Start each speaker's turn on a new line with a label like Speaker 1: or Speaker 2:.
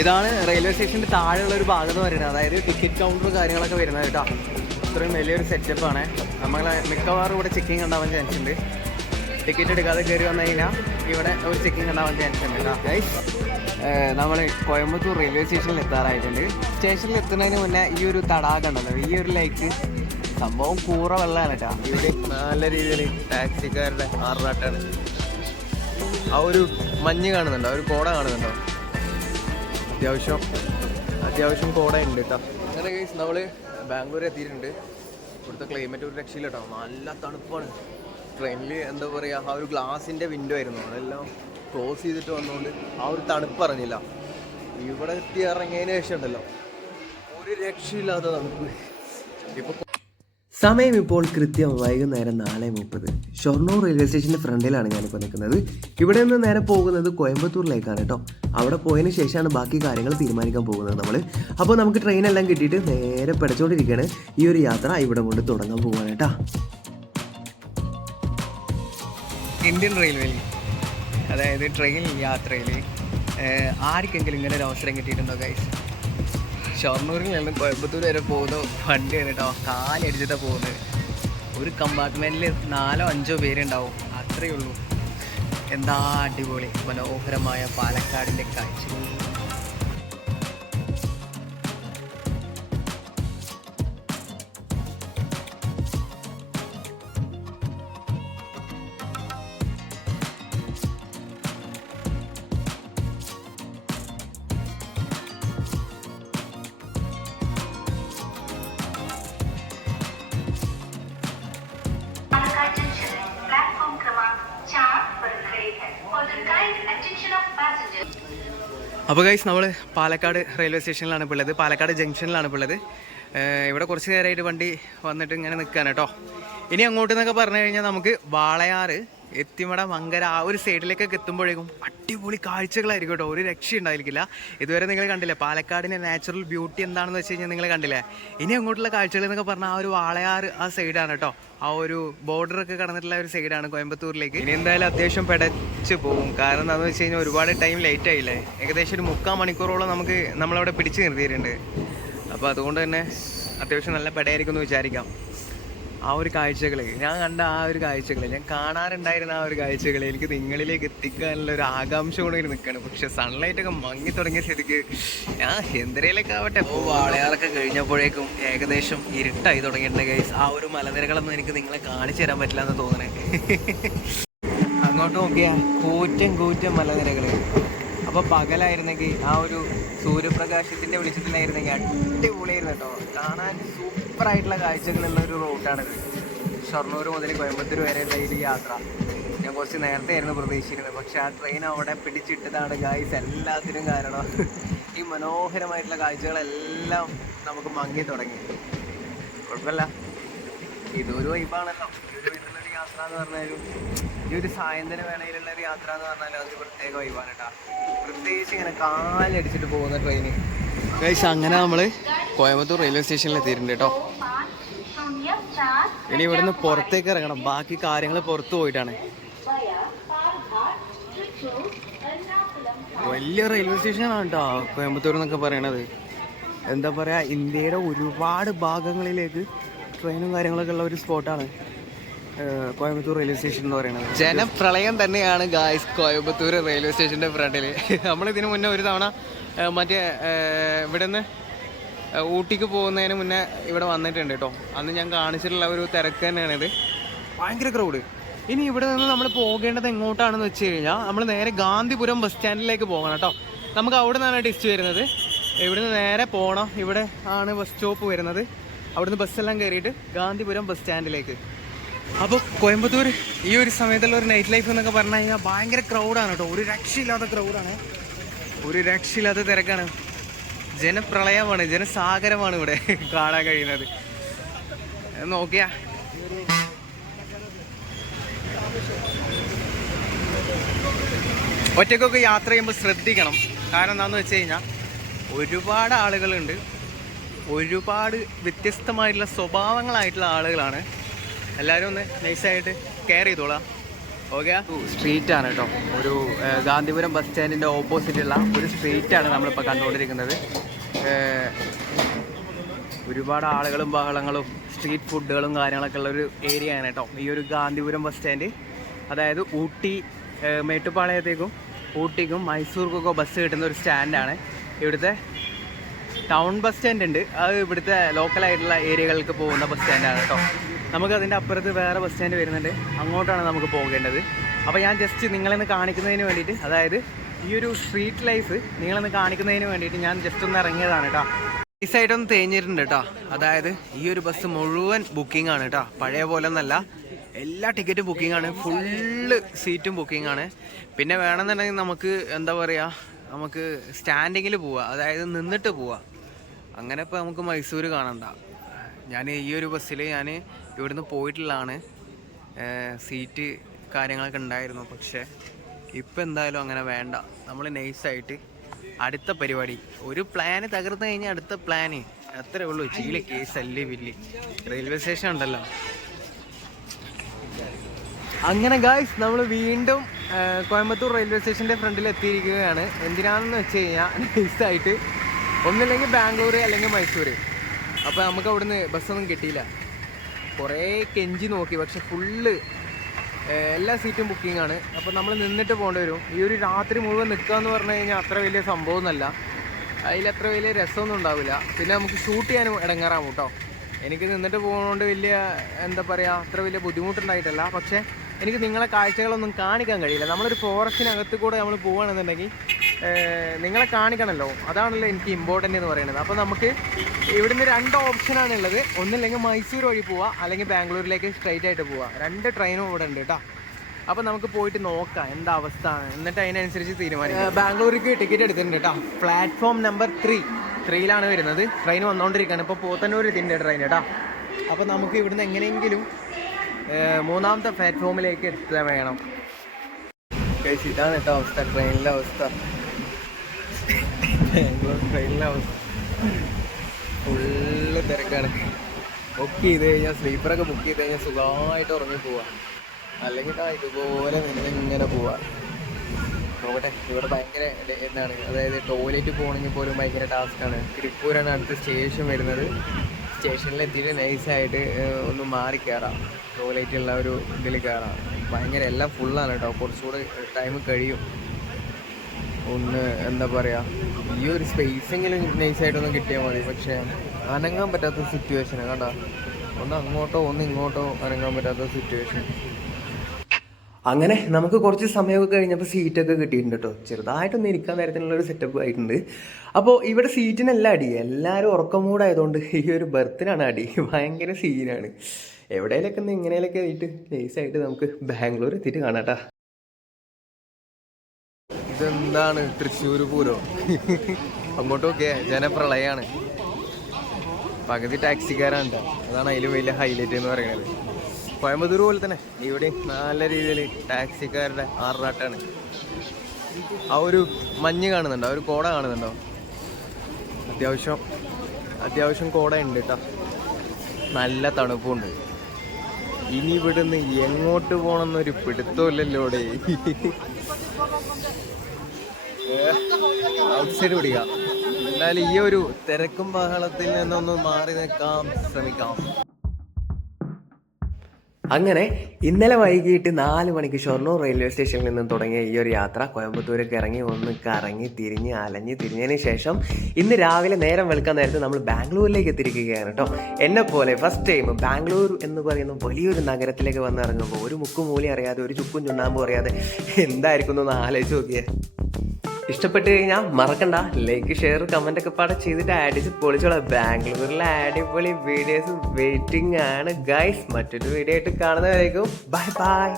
Speaker 1: ഇതാണ് റെയിൽവേ സ്റ്റേഷന്റെ താഴെയുള്ള ഒരു ഭാഗം എന്ന് പറയുന്നത്. അതായത് ടിക്കറ്റ് കൗണ്ടർ കാര്യങ്ങളൊക്കെ വരുന്നത് കേട്ടോ. ഇത്രയും വലിയൊരു സെറ്റപ്പാണ് നമ്മളെ മിക്കവാറും ഇവിടെ ചെക്കിങ് ഉണ്ടാവാൻ ചാൻസ് ഉണ്ട്. ടിക്കറ്റ് എടുക്കാതെ കയറി വന്നു കഴിഞ്ഞാൽ ഇവിടെ ഒരു ചെക്കിങ് ഉണ്ടാവാൻ ചാൻസ് ഉണ്ട് കേട്ടോ. നമ്മൾ കോയമ്പത്തൂർ റെയിൽവേ സ്റ്റേഷനിൽ എത്താറായിട്ടുണ്ട്. സ്റ്റേഷനിൽ എത്തുന്നതിന് മുന്നേ ഈ ഒരു തടാകം ഉണ്ടല്ലോ ഈ ഒരു ലൈക്ക് സംഭവം കൂറ വെള്ളമാണ് കേട്ടോ.
Speaker 2: ഇവിടെ നല്ല രീതിയിൽ ടാക്സിക്കാരുടെ ആറാട്ടാണ് ആ ഒരു മഞ്ഞ് കാണുന്നുണ്ടോ? ആ ഒരു കോട കാണുന്നുണ്ടോ? അത്യാവശ്യം അത്യാവശ്യം കോട ഉണ്ട് കേട്ടോ അങ്ങനെ കേസ് നമ്മൾ ബാംഗ്ലൂർ എത്തിയിട്ടുണ്ട്. ഇവിടുത്തെ ക്ലൈമറ്റ് ഒരു രക്ഷയില്ല കേട്ടോ നല്ല തണുപ്പാണ്. ട്രെയിനിൽ എന്താ പറയുക ആ ഒരു ഗ്ലാസിന്റെ വിൻഡോ ആയിരുന്നു. അതെല്ലാം ക്ലോസ് ചെയ്തിട്ട് വന്നുകൊണ്ട് ആ ഒരു തണുപ്പ് അറിഞ്ഞില്ല. ഇവിടെ എത്തി ഇറങ്ങിയതിന് ശേഷം ഉണ്ടല്ലോ ഒരു രക്ഷയില്ലാത്ത തണുപ്പ്. ഇപ്പോൾ
Speaker 3: സമയം ഇപ്പോൾ കൃത്യം വൈകുന്നേരം നാല് മുപ്പത്. ഷൊർണൂർ റെയിൽവേ സ്റ്റേഷന്റെ ഫ്രണ്ടിലാണ് ഞാനിപ്പോൾ നിൽക്കുന്നത്. ഇവിടെ നിന്ന് നേരെ പോകുന്നത് കോയമ്പത്തൂരിലേക്കാണ് കേട്ടോ. അവിടെ പോയതിന് ശേഷമാണ് ബാക്കി കാര്യങ്ങൾ തീരുമാനിക്കാൻ പോകുന്നത് നമ്മൾ അപ്പോൾ നമുക്ക് ട്രെയിൻ എല്ലാം കിട്ടിയിട്ട് നേരെ പിടച്ചോണ്ടിരിക്കുകയാണ് ഈ ഒരു യാത്ര ഇവിടെ കൊണ്ട് തുടങ്ങാൻ പോവാണ് കേട്ടോ.
Speaker 1: ഇന്ത്യൻ റെയിൽവേയിൽ അതായത് ട്രെയിൻ യാത്രയിൽ ആർക്കെങ്കിലും ഇങ്ങനെ ഒരു അവസരം കിട്ടിയിട്ടുണ്ടോ ഗൈസ് ഷൊർണൂരിൽ നിന്ന് കോയമ്പത്തൂർ വരെ പോകുന്ന വണ്ടി കേട്ടോ. കാലടിച്ചിട്ടാണ് പോകുന്നത്. ഒരു കമ്പാർട്ട്മെന്റിൽ നാലോ അഞ്ചോ പേരുണ്ടാവും. അത്രയേ ഉള്ളൂ എന്താ അടിപൊളി മനോഹരമായ പാലക്കാടിന്റെ കാഴ്ച. അപ്പോൾ ഗൈസ് നമ്മൾ പാലക്കാട് റെയിൽവേ സ്റ്റേഷനിലാണ് ഇപ്പോൾ ഉള്ളത്. പാലക്കാട് ജംഗ്ഷനിലാണ് ഇപ്പോൾ ഉള്ളത്. ഇവിടെ കുറച്ച് നേരമായിട്ട് വണ്ടി വന്നിട്ട് ഇങ്ങനെ നിൽക്കുകയാണ് കേട്ടോ. ഇനി അങ്ങോട്ട് എന്നൊക്കെ പറഞ്ഞു കഴിഞ്ഞാൽ നമുക്ക് വാളയാറ് എത്തിമട മങ്കര ആ ഒരു സൈഡിലേക്കൊക്കെ എത്തുമ്പോഴേക്കും അടിപൊളി കാഴ്ചകളായിരിക്കും കേട്ടോ. ഒരു രക്ഷ ഉണ്ടായിരിക്കില്ല. ഇതുവരെ നിങ്ങൾ കണ്ടില്ലേ പാലക്കാടിന്റെ നാച്ചുറൽ ബ്യൂട്ടി എന്താണെന്ന് വെച്ച് കഴിഞ്ഞാൽ നിങ്ങൾ കണ്ടില്ലേ? ഇനി അങ്ങോട്ടുള്ള കാഴ്ചകൾ എന്നൊക്കെ പറഞ്ഞാൽ ആ ഒരു വാളയാറ് ആ സൈഡാണ് കേട്ടോ. ആ ഒരു ബോർഡറൊക്കെ കടന്നിട്ടുള്ള ഒരു സൈഡാണ് കോയമ്പത്തൂരിലേക്ക്. ഇനി എന്തായാലും അത്യാവശ്യം പെടച്ച് പോകും കാരണം എന്താണെന്ന് വെച്ച് കഴിഞ്ഞാൽ ഒരുപാട് ടൈം ലേറ്റ് ആയില്ലേ? ഏകദേശം ഒരു മുക്കാൽ മണിക്കൂറോളം നമുക്ക് നമ്മളവിടെ പിടിച്ച് നിർത്തിയിട്ടുണ്ട്. അപ്പോൾ അതുകൊണ്ട് തന്നെ അത്യാവശ്യം നല്ല പെടയായിരിക്കും എന്ന് വിചാരിക്കാം. ആ ഒരു കാഴ്ചകൾ ഞാൻ കണ്ട ആ ഒരു കാഴ്ചകൾ ഞാൻ കാണാറുണ്ടായിരുന്ന ആ ഒരു കാഴ്ചകൾ എനിക്ക് നിങ്ങളിലേക്ക് എത്തിക്കാനുള്ള ഒരു ആകാംക്ഷ കൂടെ നിൽക്കുകയാണ് പക്ഷെ സൺലൈറ്റ് ഒക്കെ മങ്ങി തുടങ്ങിയ സ്ഥിതിക്ക് ഞാൻ എന്തിനേലൊക്കെ ആവട്ടെ. ഇപ്പോൾ വാളയാറൊക്കെ കഴിഞ്ഞപ്പോഴേക്കും ഏകദേശം ഇരുട്ടായി തുടങ്ങിയിട്ടുണ്ട് ഗൈസ് ആ ഒരു മലനിരകളൊന്നും എനിക്ക് നിങ്ങളെ കാണിച്ചു തരാൻ പറ്റില്ല എന്ന് തോന്നണേ. അങ്ങോട്ട് നോക്കിയാൽ കൂറ്റം കൂറ്റം മലനിരകൾ അപ്പോൾ പകലായിരുന്നെങ്കിൽ ആ ഒരു സൂര്യപ്രകാശത്തിന്റെ വെളിച്ചത്തിലായിരുന്നെങ്കിൽ അടിപൊളിയായിരുന്നു കേട്ടോ. കാണാൻ സൂപ്പറായിട്ടുള്ള കാഴ്ചകളുള്ള ഒരു റൂട്ടാണിത് ഷൊർണൂർ മുതൽ കോയമ്പത്തൂർ വരെ ഈ യാത്ര. ഞാൻ കുറച്ച് നേരത്തെ ആയിരുന്നു പ്രതീക്ഷിക്കുന്നത് പക്ഷെ ആ ട്രെയിൻ അവിടെ പിടിച്ചിട്ടതാണ് ഗായ്സ് എല്ലാത്തിനും കാരണം ഈ മനോഹരമായിട്ടുള്ള കാഴ്ചകളെല്ലാം നമുക്ക് മങ്ങി തുടങ്ങി. കുഴപ്പമില്ല. ഇതൊരു വൈബാണല്ലോ ഇതൊരു യാത്ര എന്ന് പറഞ്ഞാലും ഈ ഒരു സായന്തന വേളയിലുള്ള ഒരു യാത്ര എന്ന് പറഞ്ഞാലും അതൊരു പ്രത്യേക വൈബാണ് കേട്ടോ. പ്രത്യേകിച്ച് ഇങ്ങനെ കാലടിച്ചിട്ട് പോകുന്ന ട്രെയിന് ഗൈസ് അങ്ങനെ നമ്മൾ കോയമ്പത്തൂർ റെയിൽവേ സ്റ്റേഷനിൽ എത്തിയിട്ടുണ്ട് കേട്ടോ ഇനി ഇവിടുന്ന് പുറത്തേക്ക് ഇറങ്ങണം. ബാക്കി കാര്യങ്ങൾ പുറത്തു പോയിട്ടാണ്. വലിയ റെയിൽവേ സ്റ്റേഷനാണ് കേട്ടോ കോയമ്പത്തൂർ എന്നൊക്കെ പറയണത്. എന്താ പറയുക ഇന്ത്യയുടെ ഒരുപാട് ഭാഗങ്ങളിലേക്ക് ട്രെയിനും കാര്യങ്ങളൊക്കെ ഉള്ള ഒരു സ്പോട്ടാണ് കോയമ്പത്തൂർ റെയിൽവേ സ്റ്റേഷൻ എന്ന് പറയുന്നത് ജനപ്രളയം തന്നെയാണ് ഗായ്സ് കോയമ്പത്തൂർ റെയിൽവേ സ്റ്റേഷന്റെ ഫ്രണ്ടിൽ നമ്മൾ ഇതിനു മുന്നേ ഒരു തവണ മറ്റേ ഇവിടെ ഏഹ്, ഊട്ടിക്ക് പോകുന്നതിന് മുന്നേ ഇവിടെ വന്നിട്ടുണ്ട് കേട്ടോ. അന്ന് ഞാൻ കാണിച്ചിട്ടുള്ള ഒരു തിരക്ക് തന്നെയാണിത് ഭയങ്കര ക്രൗഡ് ഇനി ഇവിടെ നിന്ന് നമ്മൾ പോകേണ്ടത് എങ്ങോട്ടാണെന്ന് വെച്ച് കഴിഞ്ഞാൽ നമ്മൾ നേരെ ഗാന്ധിപുരം ബസ് സ്റ്റാൻഡിലേക്ക് പോകണം കേട്ടോ. നമുക്ക് അവിടെ നിന്നാണ് ടിസ്റ്റ് വരുന്നത്. ഇവിടുന്ന് നേരെ പോകണം ഇവിടെ ആണ് ബസ് സ്റ്റോപ്പ് വരുന്നത്. അവിടുന്ന് ബസ്സെല്ലാം കയറിയിട്ട് ഗാന്ധിപുരം ബസ് സ്റ്റാൻഡിലേക്ക് അപ്പോൾ കോയമ്പത്തൂർ ഈ ഒരു സമയത്തുള്ള ഒരു നൈറ്റ് ലൈഫ് എന്നൊക്കെ പറഞ്ഞു കഴിഞ്ഞാൽ ഭയങ്കര ക്രൗഡാണ് കേട്ടോ. ഒരു രക്ഷയില്ലാത്ത ക്രൗഡാണ് ഒരു രക്ഷയില്ലാത്ത തിരക്കാണ്. ജനപ്രളയമാണ് ജനസാഗരമാണ് ഇവിടെ കാണാൻ കഴിയുന്നത്. നോക്കിയാ. ഒറ്റക്കൊക്കെ യാത്ര ചെയ്യുമ്പോൾ ശ്രദ്ധിക്കണം. കാരണം എന്താണെന്ന് വെച്ച് കഴിഞ്ഞാൽ ഒരുപാട് ആളുകളുണ്ട്. ഒരുപാട് വ്യത്യസ്തമായിട്ടുള്ള സ്വഭാവങ്ങളായിട്ടുള്ള ആളുകളാണ്. എല്ലാവരും ഒന്ന് നൈസായിട്ട് കെയർ ചെയ്തോളാം. ഓക്കെ സ്ട്രീറ്റ് ആണ് കേട്ടോ ഒരു ഗാന്ധിപുരം ബസ് സ്റ്റാൻഡിന്റെ ഓപ്പോസിറ്റുള്ള ഒരു സ്ട്രീറ്റാണ് നമ്മളിപ്പോൾ കണ്ടുകൊണ്ടിരിക്കുന്നത്. ഒരുപാട് ആളുകളും ബഹളങ്ങളും സ്ട്രീറ്റ് ഫുഡുകളും കാര്യങ്ങളൊക്കെ ഉള്ള ഒരു ഏരിയ ആണ് കേട്ടോ ഈ ഒരു ഗാന്ധിപുരം ബസ് സ്റ്റാൻഡ് അതായത് ഊട്ടി മേട്ടുപ്പാളയത്തേക്കും ഊട്ടിക്കും മൈസൂർക്കൊക്കെ ബസ് കിട്ടുന്ന ഒരു സ്റ്റാൻഡാണ് ഇവിടുത്തെ ടൗൺ ബസ് സ്റ്റാൻഡ് ഉണ്ട്. അത് ഇവിടുത്തെ ലോക്കലായിട്ടുള്ള ഏരിയകൾക്ക് പോകുന്ന ബസ് സ്റ്റാൻഡാണ് കേട്ടോ. നമുക്ക് അതിന്റെ അപ്പുറത്ത് വേറെ ബസ് സ്റ്റാൻഡ് വരുന്നുണ്ട്. അങ്ങോട്ടാണ് നമുക്ക് പോകേണ്ടത്. അപ്പോൾ ഞാൻ ജസ്റ്റ് നിങ്ങളെന്ന് കാണിക്കുന്നതിന് വേണ്ടിയിട്ട് അതായത് ഈ ഒരു സ്ട്രീറ്റ് ലൈഫ് നിങ്ങളെന്ന് കാണിക്കുന്നതിന് വേണ്ടിയിട്ട് ഞാൻ ജസ്റ്റ് ഒന്ന് ഇറങ്ങിയതാണ് കേട്ടോ. സൈഡൊന്ന് തേഞ്ഞിട്ടുണ്ട് കേട്ടോ. അതായത് ഈ ഒരു ബസ് മുഴുവൻ ബുക്കിംഗ് ആണ് കേട്ടോ. പഴയ പോലെ ഒന്നല്ല. എല്ലാ ടിക്കറ്റും ബുക്കിംഗ് ആണ്. ഫുള്ള് സീറ്റും ബുക്കിംഗ് ആണ്. പിന്നെ വേണമെന്നുണ്ടെങ്കിൽ നമുക്ക് എന്താ പറയുക നമുക്ക് സ്റ്റാൻഡിങ്ങിൽ പോവാം. അതായത് നിന്നിട്ട് പോവാം. അങ്ങനെ ഇപ്പോൾ നമുക്ക് മൈസൂർ കാണണ്ട. ഞാൻ ഈ ഒരു ബസ്സിൽ ഞാൻ ഇവിടുന്ന് പോയിട്ടുള്ളതാണ്. സീറ്റ് കാര്യങ്ങളൊക്കെ ഉണ്ടായിരുന്നു. പക്ഷേ ഇപ്പം എന്തായാലും അങ്ങനെ വേണ്ട. നമ്മൾ നൈസായിട്ട് അടുത്ത പരിപാടി. ഒരു പ്ലാന് തകർന്നു കഴിഞ്ഞാൽ അടുത്ത പ്ലാന് അത്രേ ഉള്ളൂ. ചീല കേസ് അല്ലേ വില്ലി? റെയിൽവേ സ്റ്റേഷൻ ഉണ്ടല്ലോ. അങ്ങനെ ഗായ്സ് നമ്മൾ വീണ്ടും കോയമ്പത്തൂർ റെയിൽവേ സ്റ്റേഷന്റെ ഫ്രണ്ടിൽ എത്തിയിരിക്കുകയാണ് എന്തിനാണെന്ന് വെച്ച് കഴിഞ്ഞാൽ നൈസായിട്ട് ഒന്നില്ലെങ്കിൽ ബാംഗ്ലൂർ അല്ലെങ്കിൽ മൈസൂർ അപ്പോൾ നമുക്ക് അവിടുന്ന് ബസ്സൊന്നും കിട്ടിയില്ല. കുറേ കെഞ്ചി നോക്കി പക്ഷെ ഫുള്ള് എല്ലാ സീറ്റും ബുക്കിംഗ് ആണ്. അപ്പോൾ നമ്മൾ നിന്നിട്ട് പോകേണ്ടി വരും. ഈ ഒരു രാത്രി മുഴുവൻ നിൽക്കുക എന്ന് പറഞ്ഞു കഴിഞ്ഞാൽ അത്ര വലിയ സംഭവമൊന്നുമല്ല. അതിലത്ര വലിയ രസമൊന്നും ഉണ്ടാവില്ല. പിന്നെ നമുക്ക് ഷൂട്ട് ചെയ്യാനും ഇടങ്ങാറാവും കേട്ടോ. എനിക്ക് നിന്നിട്ട് പോകുന്നതുകൊണ്ട് വലിയ എന്താ പറയുക അത്ര വലിയ ബുദ്ധിമുട്ടുണ്ടായിട്ടല്ല. പക്ഷേ എനിക്ക് നിങ്ങളെ കാഴ്ചകളൊന്നും കാണിക്കാൻ കഴിയില്ല. നമ്മളൊരു ഫോറസ്റ്റിനകത്ത് കൂടെ നമ്മൾ പോവുകയാണെന്നുണ്ടെങ്കിൽ നിങ്ങളെ കാണിക്കണമല്ലോ അതാണല്ലോ എനിക്ക് ഇമ്പോർട്ടന്റ് എന്ന് പറയുന്നത്. അപ്പോൾ നമുക്ക് ഇവിടുന്ന് രണ്ട് ഓപ്ഷനാണ് ഉള്ളത്. ഒന്നില്ലെങ്കിൽ മൈസൂർ വഴി പോവാം അല്ലെങ്കിൽ ബാംഗ്ലൂരിലേക്ക് സ്ട്രൈറ്റ് ആയിട്ട് പോവാം. രണ്ട് ട്രെയിനും ഇവിടെ ഉണ്ട് കേട്ടോ. അപ്പോൾ നമുക്ക് പോയിട്ട് നോക്കാം എന്താ അവസ്ഥ. എന്നിട്ട് അതിനനുസരിച്ച് തീരുമാനിക്കാം. ബാംഗ്ലൂർക്ക് ടിക്കറ്റ് എടുത്തിട്ടുണ്ട് കേട്ടോ. പ്ലാറ്റ്ഫോം നമ്പർ ത്രീ ത്രീയിലാണ് വരുന്നത്. ട്രെയിൻ വന്നുകൊണ്ടിരിക്കുകയാണ് ഇപ്പോൾ പോത്തന്നൂർ ഇതിന്റെ ട്രെയിൻ കേട്ടോ. അപ്പോൾ നമുക്ക് ഇവിടുന്ന് എങ്ങനെയെങ്കിലും മൂന്നാമത്തെ പ്ലാറ്റ്ഫോമിലേക്ക് എത്താൻ വേണം. ഇതാണ് കേട്ടോ അവസ്ഥ. ട്രെയിനിലെ അവസ്ഥ. ബാംഗ്ലൂർ ട്രെയിനിലെ അവസ്ഥ ഫുള്ള് തിരക്കാണ്. ബുക്ക് ചെയ്ത് കഴിഞ്ഞാൽ സ്ലീപ്പറൊക്കെ ബുക്ക് ചെയ്ത് കഴിഞ്ഞാൽ സുഖമായിട്ട് ഉറങ്ങി പോവാം. അല്ലെങ്കിൽ ആ ഇതുപോലെ നിന്ന് ഇങ്ങനെ പോവാം. നോക്കട്ടെ ഇവിടെ ഭയങ്കര എന്താണ്? അതായത് ടോയ്ലറ്റ് പോകണമെങ്കിൽ പോലും ഭയങ്കര ടാസ്ക്കാണ് തിരുപ്പൂരാണ് അടുത്ത സ്റ്റേഷൻ വരുന്നത്. സ്റ്റേഷനിൽ എത്തിയിട്ട് നൈസായിട്ട് ഒന്ന് മാറി കയറാം ടോയ്ലറ്റ് ഉള്ള ഒരു ഇതിൽ കയറാം ഭയങ്കര എല്ലാം ഫുള്ളാണ് കേട്ടോ കുറച്ചുകൂടെ ടൈം കഴിയും. ഒന്ന് എന്താ പറയുക ഈ ഒരു സ്പേസിങ്ങിലും നൈസായിട്ടൊന്ന് കിട്ടിയാൽ മതി. പക്ഷേ അനങ്ങാൻ പറ്റാത്ത സിറ്റുവേഷനാണ് കേട്ടോ ഒന്ന് അങ്ങോട്ടോ ഒന്ന് ഇങ്ങോട്ടോ അനങ്ങാൻ പറ്റാത്ത സിറ്റുവേഷൻ
Speaker 3: അങ്ങനെ നമുക്ക് കുറച്ച് സമയമൊക്കെ കഴിഞ്ഞപ്പോൾ സീറ്റൊക്കെ കിട്ടിയിട്ടുണ്ട് കേട്ടോ ചെറുതായിട്ടൊന്ന് ഇരിക്കാൻ നേരത്തിനുള്ള ഒരു സെറ്റപ്പ് ആയിട്ടുണ്ട്. അപ്പോൾ ഇവിടെ സീറ്റിനല്ല അടി. എല്ലാവരും ഉറക്കം മൂടായതുകൊണ്ട് ഈ ഒരു ബർത്തിനാണ് അടി. ഭയങ്കര സീനാണ് എവിടെയൊക്കെ ഒന്ന് ഇങ്ങനെയൊക്കെ ആയിട്ട് നൈസായിട്ട് നമുക്ക് ബാംഗ്ലൂർ എത്തിയിട്ട് കാണാട്ടാ
Speaker 2: ഇതെന്താണ് തൃശ്ശൂർ പൂരോ? അങ്ങോട്ടൊക്കെ ജനപ്രളയാണ്. പകുതി ടാക്സിക്കാരാണ്. അതാണ് അതിൽ വലിയ ഹൈലൈറ്റ് എന്ന് പറയുന്നത്. കോയമ്പത്തൂർ പോലെ തന്നെ. ഇവിടെ നല്ല രീതിയിൽ ടാക്സിക്കാരുടെ ആറാട്ടാണ് ആ ഒരു മഞ്ഞ് കാണുന്നുണ്ടോ? ആ ഒരു കോട കാണുന്നുണ്ടോ? അത്യാവശ്യം അത്യാവശ്യം കോട ഉണ്ട് കേട്ടോ. നല്ല തണുപ്പുണ്ട്. ഇനി ഇവിടുന്ന് എങ്ങോട്ട് പോകണമെന്നൊരു പിടുത്തമില്ലല്ലോ ഇവിടെ ഔട്ട്സൈഡ് പിടിക്കാം. എന്നാലും ഈ ഒരു തിരക്കും ബഹളത്തിൽ നിന്നൊന്ന് മാറി നിൽക്കാൻ ശ്രമിക്കാം.
Speaker 3: അങ്ങനെ ഇന്നലെ വൈകിട്ട് നാല് മണിക്ക് ഷൊർണൂർ റെയിൽവേ സ്റ്റേഷനിൽ നിന്നും തുടങ്ങിയ ഈ ഒരു യാത്ര കോയമ്പത്തൂരൊക്കെ ഇറങ്ങി ഒന്ന് കറങ്ങി തിരിഞ്ഞ് അലഞ്ഞ് തിരിഞ്ഞതിന് ശേഷം ഇന്ന് രാവിലെ നേരം വെളുക്കാൻ നേരത്തെ നമ്മൾ ബാംഗ്ലൂരിലേക്ക് എത്തിയിരിക്കുകയാണ് കേട്ടോ. എന്നെ പോലെ ഫസ്റ്റ് ടൈം ബാംഗ്ലൂർ എന്ന് പറയുന്ന വലിയൊരു നഗരത്തിലേക്ക് വന്ന് ഇറങ്ങുമ്പോൾ ഒരു മുക്കും മൂലി അറിയാതെ ഒരു ചുക്കും ചുണ്ണാമ്പും അറിയാതെ എന്തായിരിക്കും എന്നൊന്ന് ആലോചിച്ച് നോക്കിയേ. ഇഷ്ടപ്പെട്ട് കഴിഞ്ഞാൽ മറക്കണ്ട. ലൈക്ക് ഷെയർ കമന്റ് ഒക്കെ പാടെ ചെയ്തിട്ട് അടിച്ച് പൊളിച്ചോളാം. ബാംഗ്ലൂരിലെ അടിപൊളി വീഡിയോസ് വെയിറ്റിംഗ് ആണ്. ഗൈസ് മറ്റൊരു വീഡിയോ ആയിട്ട് കാണുന്നവരേക്കും ബൈ ബൈ